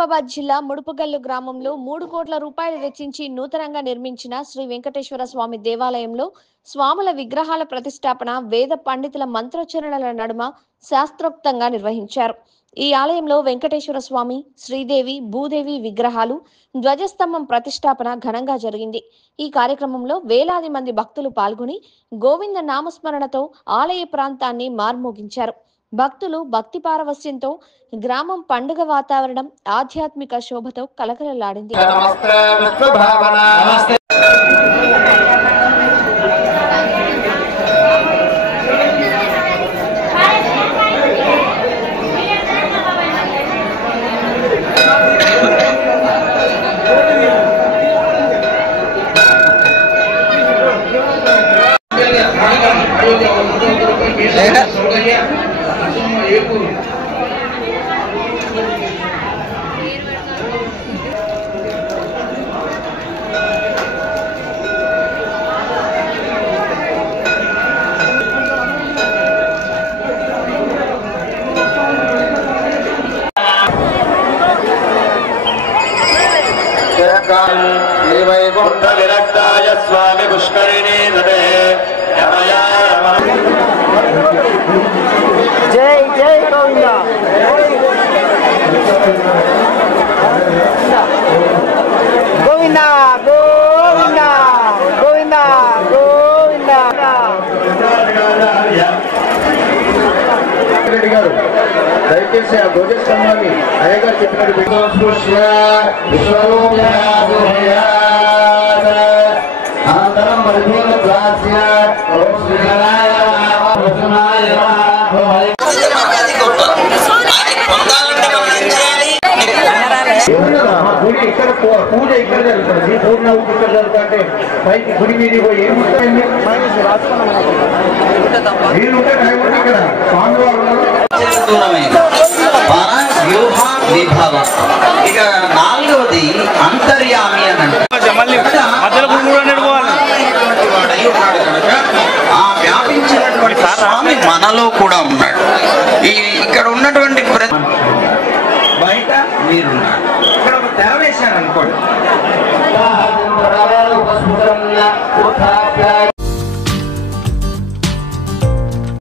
మహబూబాబాద్ జిల్లా ముడుపుగల్లు గ్రామంలో 3 కోట్ల రూపాయలు వెచ్చించి నూతనంగా నిర్మించిన శ్రీ వెంకటేశ్వర స్వామి దేవాలయంలో స్వాముల విగ్రహాల ప్రతిష్టాపన వేద పండితుల మంత్రోచ్చరణల నడుమ శాస్త్రోక్తంగా నిర్వహించారు. ఈ ఆలయంలో వెంకటేశ్వర స్వామి, శ్రీదేవి, భూదేవి విగ్రహాలు ధ్వజస్తంభం ప్రతిష్టాపన ఘనంగా జరిగింది. ఈ కార్యక్రమంలో వేలాది మంది భక్తులు పాల్గొని గోవింద నామస్మరణతో ఆలయ ప్రాంతాన్ని మార్మోగించారు. భక్తులు భక్తి పారవస్యంతో గ్రామం పండుగ వాతావరణం ఆధ్యాత్మిక శోభతో కలకలలాడింది. వైకుంఠ విరక్తాయ స్వామి పుష్కరిణీ తటే జై జై గోవింద గోవింద గోవింద గోవింద గోవింద. రెడ్డి గారు దయచేసి ఆ ధ్వజస్తంభాన్ని అయ్యగారు చెప్పినట్టు అనంతరం పరిపూర్ణ గుడి ఇక్కడ పూజ ఇక్కడ జరుగుతుంది, పూర్ణ ఇక్కడ జరుగుతుంటే పైకి గుడి మీద పోయి ఏముంటాయండి వీళ్ళుంటే టైం ఇక్కడ స్వామివారు విభవ. ఇక నాలుగవది అంతర్యామి అని అంటే ఆ వ్యాపించినటువంటి స్వామి మనలో కూడా ఉన్నాడు. ఇక్కడ ఉన్నటువంటి బయట మీరున్నాడు. ఇక్కడ ఒక తెర వేశారు అనుకోండి,